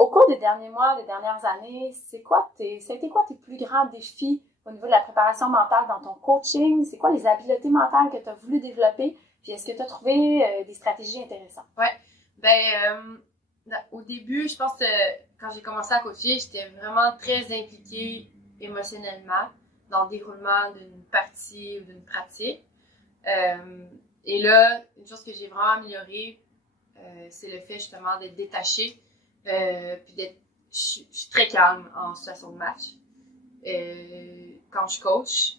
au cours des derniers mois, des dernières années, ça a été quoi tes plus grands défis au niveau de la préparation mentale dans ton coaching? C'est quoi les habiletés mentales que tu as voulu développer? Puis est-ce que tu as trouvé des stratégies intéressantes? Au début, je pense que quand j'ai commencé à coacher, j'étais vraiment très impliquée émotionnellement dans le déroulement d'une partie ou d'une pratique. Et là, une chose que j'ai vraiment améliorée, c'est le fait justement d'être détachée, puis je suis très calme en situation de match. Quand je coach,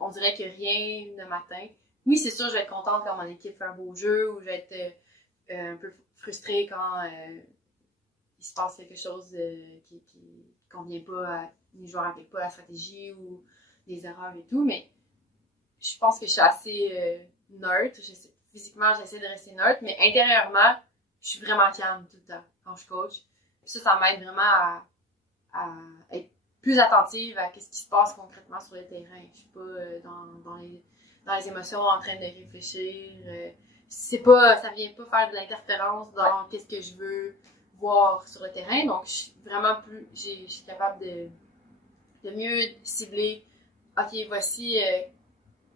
on dirait que rien ne m'atteint. Oui, c'est sûr, je vais être contente quand mon équipe fait un beau jeu, ou je vais être un peu frustrée quand il se passe quelque chose qui ne convient pas, les joueurs n'appliquent pas la stratégie ou des erreurs et tout, mais je pense que je suis assez neutre. Physiquement, j'essaie de rester neutre, mais intérieurement, je suis vraiment calme tout le temps quand je coach. Ça m'aide vraiment à être plus attentive à ce qui se passe concrètement sur le terrain. Je suis pas dans les émotions en train de réfléchir. Ça vient pas faire de l'interférence dans qu'est-ce que je veux voir sur le terrain. Donc, je suis vraiment je suis capable de mieux cibler. OK, voici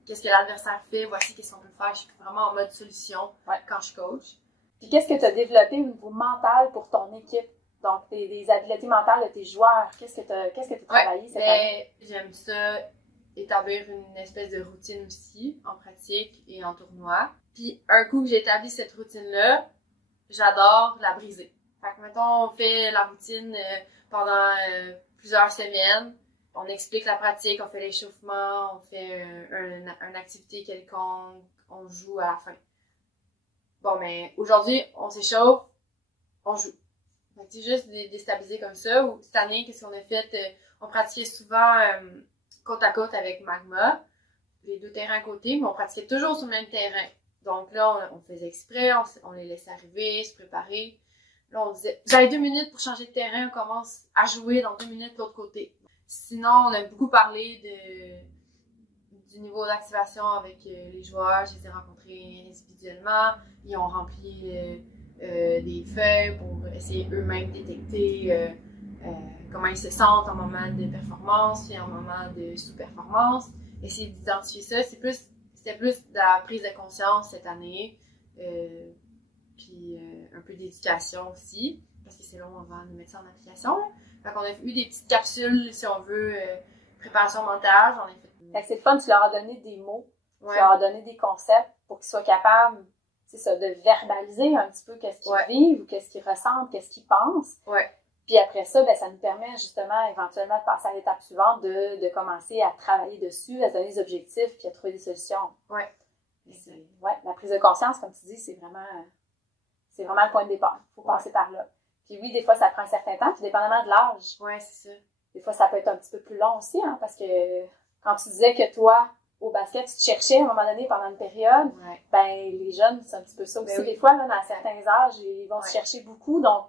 qu'est-ce que l'adversaire fait, voici qu'est-ce qu'on peut faire. Je suis vraiment en mode solution quand je coach. Puis qu'est-ce que tu as développé au niveau mental pour ton équipe? Donc, des habiletés mentales de tes joueurs. Qu'est-ce que tu as travaillé cette année? J'aime ça, établir une espèce de routine aussi, en pratique et en tournoi. Puis, un coup que j'ai établi cette routine-là, j'adore la briser. Fait que, mettons, on fait la routine pendant plusieurs semaines. On explique la pratique, on fait l'échauffement, on fait une activité quelconque, on joue à la fin. Bon, mais aujourd'hui, on s'échauffe, on joue. Donc, c'est juste déstabiliser comme ça. Ou cette année, qu'est-ce qu'on a fait? On pratiquait souvent côte à côte avec Magma, les deux terrains à côté, mais on pratiquait toujours sur le même terrain. Donc là, on faisait exprès, on les laissait arriver, se préparer. Là, on disait, vous avez 2 minutes pour changer de terrain, on commence à jouer dans 2 minutes de l'autre côté. Sinon, on a beaucoup parlé du niveau d'activation avec les joueurs. Je les ai rencontrés individuellement. Ils ont rempli des feuilles pour essayer eux-mêmes de détecter comment ils se sentent en moment de performance et en moment de sous-performance. Essayer d'identifier ça. C'était plus de la prise de conscience cette année. Puis un peu d'éducation aussi, parce que c'est long avant de mettre ça en application. Là. Fait qu'on a eu des petites capsules, si on veut, préparation mentale. J'en ai fait. Fait que c'est le fun, tu leur as donné des mots, tu leur as donné des concepts pour qu'ils soient capables, c'est ça, de verbaliser un petit peu qu'est-ce qu'ils vivent ou qu'est-ce qu'ils ressentent, qu'est-ce qu'ils pensent. Puis après ça, ça nous permet justement éventuellement de passer à l'étape suivante, de commencer à travailler dessus, à se donner des objectifs puis à trouver des solutions. La prise de conscience, comme tu dis, c'est vraiment le point de départ. Il faut passer par là. Puis oui, des fois, ça prend un certain temps, puis dépendamment de l'âge. Oui, c'est ça. Des fois, ça peut être un petit peu plus long aussi, hein, parce que quand tu disais que toi, au basket, tu te cherchais à un moment donné pendant une période, les jeunes, c'est un petit peu ça aussi. Des fois, là, dans certains âges, ils vont se chercher beaucoup. Donc,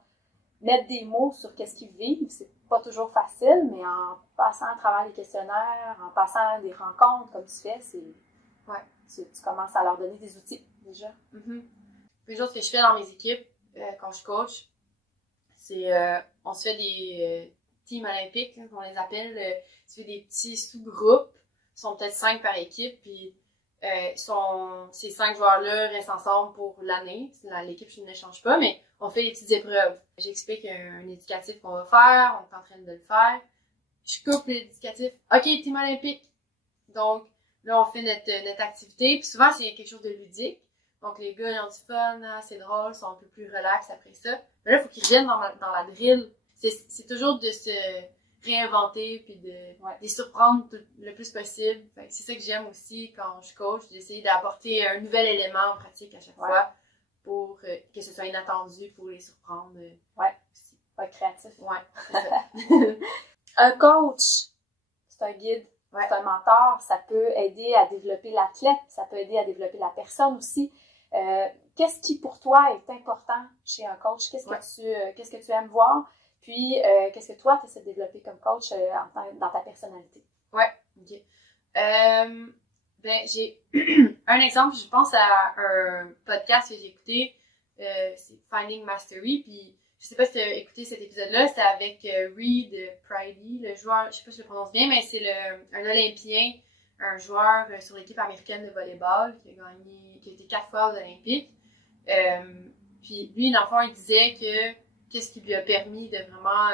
mettre des mots sur qu'est-ce qu'ils vivent, c'est pas toujours facile, mais en passant à travers les questionnaires, en passant des rencontres comme tu fais, tu commences à leur donner des outils, déjà. Une chose que je fais dans mes équipes, quand je coach, c'est on se fait des teams olympiques, on les appelle, tu fais des petits sous-groupes, ils sont peut-être 5 par équipe, puis ces 5 joueurs-là restent ensemble pour l'année. L'équipe, je ne change pas, mais on fait des petites épreuves. J'explique un éducatif qu'on va faire, on est en train de le faire. Je coupe l'éducatif. OK, team olympique. Donc, là, on fait notre activité, puis souvent, c'est quelque chose de ludique. Donc, les gars, ils ont du fun, hein, c'est drôle, ils sont un peu plus relax après ça. Mais là, il faut qu'ils reviennent dans la drill. C'est toujours de se réinventer puis de les surprendre le plus possible. C'est ça que j'aime aussi quand je coach, d'essayer d'apporter un nouvel élément en pratique à chaque fois pour que ce soit inattendu pour les surprendre. Aussi. Créatif. C'est ça. Un coach, c'est un guide, c'est un mentor, ça peut aider à développer l'athlète, ça peut aider à développer la personne aussi. Qu'est-ce qui, pour toi, est important chez un coach? Qu'est-ce que tu aimes voir? Puis, qu'est-ce que toi, tu essaies de développer comme coach dans ta personnalité? OK. J'ai un exemple, je pense à un podcast que j'ai écouté c'est Finding Mastery, puis je sais pas si tu as écouté cet épisode-là, c'était avec Reed Pridey, le joueur, je sais pas si je le prononce bien, mais c'est un Olympien, un joueur sur l'équipe américaine de volleyball qui a été 4 fois aux Olympiques. Puis lui, dans le fond, il disait que qu'est-ce qui lui a permis de vraiment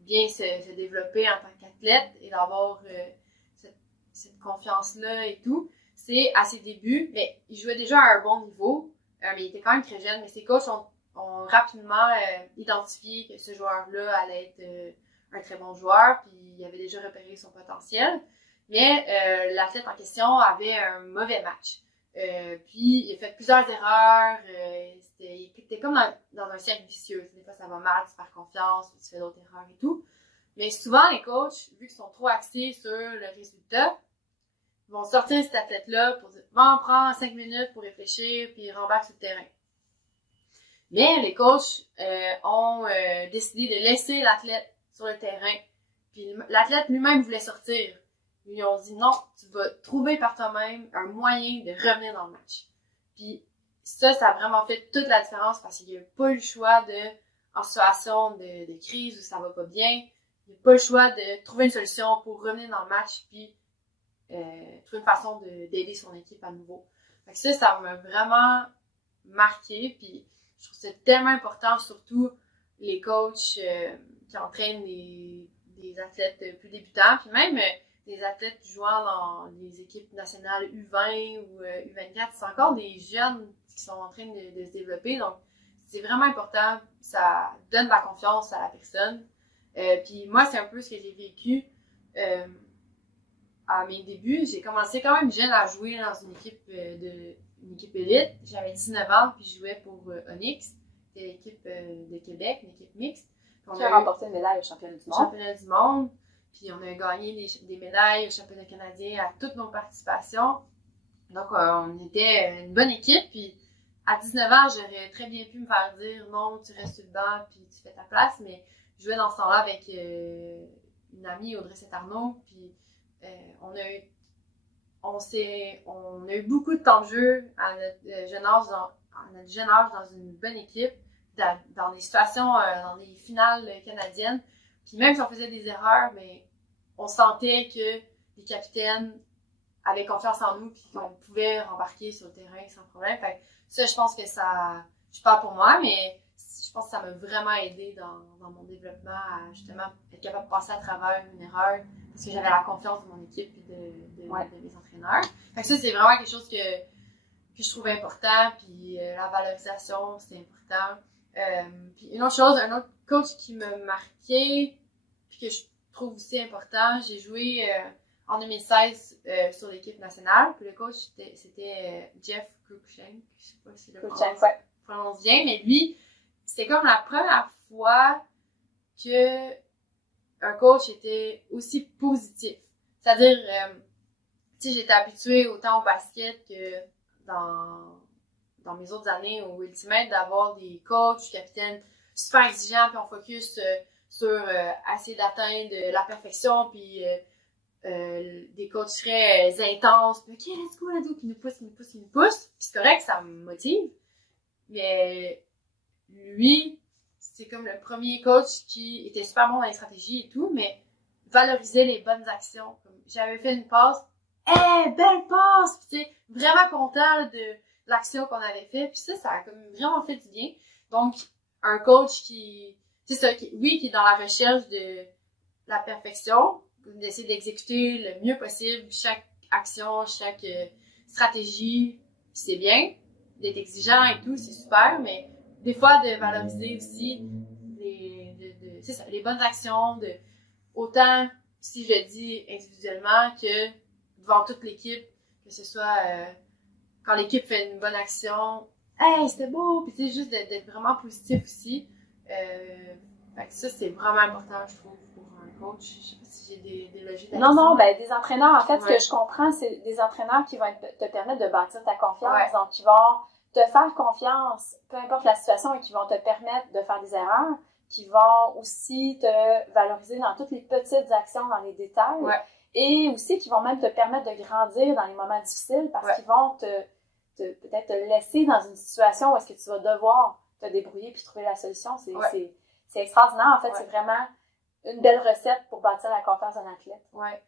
bien se développer en tant qu'athlète et d'avoir cette confiance-là et tout, c'est à ses débuts, mais il jouait déjà à un bon niveau, mais il était quand même très jeune, mais ses coachs ont rapidement identifié que ce joueur-là allait être un très bon joueur, puis il avait déjà repéré son potentiel, mais l'athlète en question avait un mauvais match. Puis il a fait plusieurs erreurs, il était comme dans un cercle vicieux. Des fois ça va mal, tu perds confiance, tu fais d'autres erreurs et tout. Mais souvent les coachs, vu qu'ils sont trop axés sur le résultat, ils vont sortir cet athlète-là pour dire « Va en prendre 5 minutes pour réfléchir, puis rembarque sur le terrain ». Mais les coachs ont décidé de laisser l'athlète sur le terrain. Puis l'athlète lui-même voulait sortir. Ils lui ont dit non, tu vas trouver par toi-même un moyen de revenir dans le match. Puis ça a vraiment fait toute la différence parce qu'il n'y a pas eu le choix en situation de crise où ça va pas bien, il n'y a pas le choix de trouver une solution pour revenir dans le match puis trouver une façon d'aider son équipe à nouveau. Fait que ça m'a vraiment marqué, puis je trouve que c'est tellement important, surtout les coachs qui entraînent des athlètes plus débutants, puis même des athlètes jouant dans les équipes nationales U20 ou U24, c'est encore des jeunes qui sont en train de se développer, donc c'est vraiment important, ça donne de la confiance à la personne. Puis moi, c'est un peu ce que j'ai vécu à mes débuts. J'ai commencé quand même jeune à jouer dans une équipe élite. J'avais 19 ans, puis je jouais pour Onyx, c'était l'équipe de Québec, une équipe mixte. Tu as remporté une médaille au championnat du monde. Championnat du monde. Puis on a gagné des médailles au championnat canadien à toutes nos participations. Donc on était une bonne équipe. Puis à 19 ans, j'aurais très bien pu me faire dire non, tu restes sur le banc puis tu fais ta place. Mais je jouais dans ce temps-là avec une amie, Audrey Saint-Arnaud. Puis on a eu beaucoup de temps de jeu à notre jeune âge dans une bonne équipe, dans des situations, dans des finales canadiennes. Puis même si on faisait des erreurs, mais on sentait que les capitaines avaient confiance en nous puis qu'on pouvait rembarquer sur le terrain sans problème. Fait que ça, je pense que je parle pour moi, mais je pense que ça m'a vraiment aidé dans mon développement à justement être capable de passer à travers une erreur parce que j'avais la confiance de mon équipe et de mes entraîneurs. Fait que ça, c'est vraiment quelque chose que je trouve important, puis la valorisation, c'est important. Puis une autre chose, un autre coach qui m'a marqué, puis que je trouve aussi important, j'ai joué en 2016 sur l'équipe nationale, puis le coach, c'était Jeff Cruikshank, je sais pas si le prononce bien, mais lui, c'était comme la première fois que un coach était aussi positif. C'est-à-dire, tu sais, j'étais habituée autant au basket que dans mes autres années au Ultimate d'avoir des coachs, capitaines super exigeants, puis on focus sur essayer d'atteindre la perfection, puis des coachs très intenses, puis ok, let's go, qui nous poussent. Puis c'est correct, ça me motive. Mais lui, c'est comme le premier coach qui était super bon dans les stratégies et tout, mais valorisait les bonnes actions. Comme j'avais fait une passe, belle passe! Puis tu sais, vraiment content de l'action qu'on avait fait. Puis ça a comme vraiment fait du bien. Donc, un coach qui est dans la recherche de la perfection, d'essayer d'exécuter le mieux possible chaque action, chaque stratégie, c'est bien. D'être exigeant et tout, c'est super, mais des fois de valoriser aussi les bonnes actions, autant si je dis individuellement que devant toute l'équipe, que ce soit quand l'équipe fait une bonne action, hey, c'était beau, puis tu sais, juste d'être vraiment positif aussi. Fait que ça, c'est vraiment important, je trouve, pour un coach. Je sais pas si j'ai des logiques. Non, des entraîneurs, en fait, ce que je comprends, c'est des entraîneurs qui vont te permettre de bâtir ta confiance, donc qui vont te faire confiance, peu importe la situation, et qui vont te permettre de faire des erreurs, qui vont aussi te valoriser dans toutes les petites actions, dans les détails, et aussi qui vont même te permettre de grandir dans les moments difficiles, parce qu'ils vont peut-être te laisser dans une situation où est-ce que tu vas devoir te débrouiller puis trouver la solution. C'est extraordinaire. En fait, c'est vraiment une belle recette pour bâtir la confiance d'un athlète. Ouais.